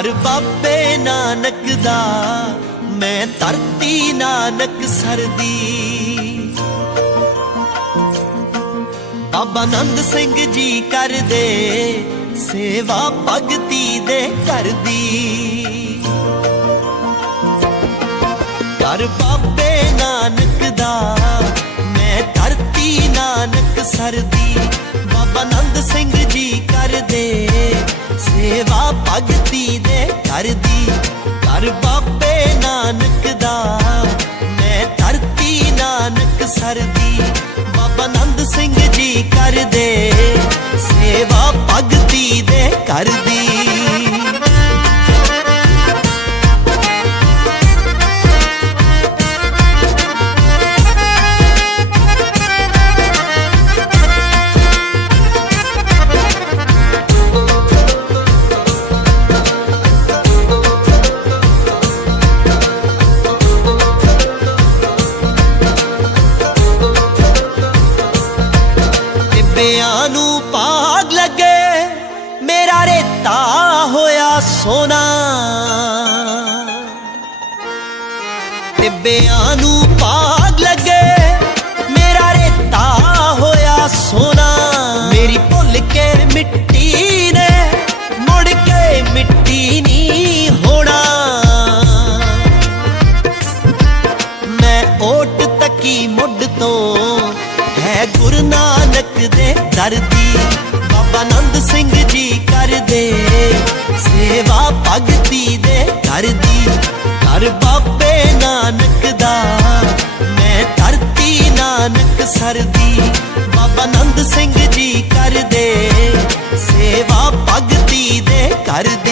ਘਰ ਬਾਬੇ ਨਾਨਕ ਦਾ, ਮੈਂ ਧਰਤੀ ਨਾਨਕ ਸਰਦੀ ਬਾਬਾ ਨੰਦ ਸਿੰਘ ਜੀ ਕਰਦੇ, ਸੇਵਾ ਭਗਤੀ ਦੇ ਕਰਦੀ ਘਰ ਬਾਬੇ ਨਾਨਕ ਦਾ। ਮੈਂ ਧਰਤੀ ਨਾਨਕ ਸਰਦੀ। ਬਾਬਾ ਨੰਦ ਸਿੰਘ ਜੀ ਕਰਦੇ ਟਿੱਬਿਆਂ ਨੂੰ ਭਾਗ ਲੱਗੇ, ਮੇਰਾ ਰੇਤਾ ਹੋਇਆ ਸੋਨਾ। ਟਿੱਬਿਆਂ ਨੂੰ ਭਾਗ ਲੱਗੇ, ਮੇਰਾ ਰੇਤਾ ਹੋਇਆ ਸੋਨਾ। ਮੇਰੀ ਭੁੱਲ ਕੇ ਮਿੱਟੀ ਨੇ, ਮੁੜ ਕੇ ਮਿੱਟੀ ਨਹੀਂ ਹੋਣਾ। ਮੈਂ ਓਟ ਤੱਕੀ ਮੁੱਢ ਤੋਂ ਹੈ ਗੁਰੂ ਨਾਨਕ ਦੇ ਦਰਦੀ ਬਾਬਾ ਨੰਦ ਸਿੰਘ ਜੀ ਕਰਦੇ ਸੇਵਾ ਭਗਤੀ ਦੇ ਕਰਦੀ ਘਰ ਬਾਬੇ ਨਾਨਕ ਦਾ, ਮੈਂ ਧਰਤੀ ਨਾਨਕ ਸਰਦੀ ਬਾਬਾ ਨੰਦ ਸਿੰਘ ਜੀ ਕਰਦੇ ਸੇਵਾ ਭਗਤੀ ਦੇ ਕਰਦੇ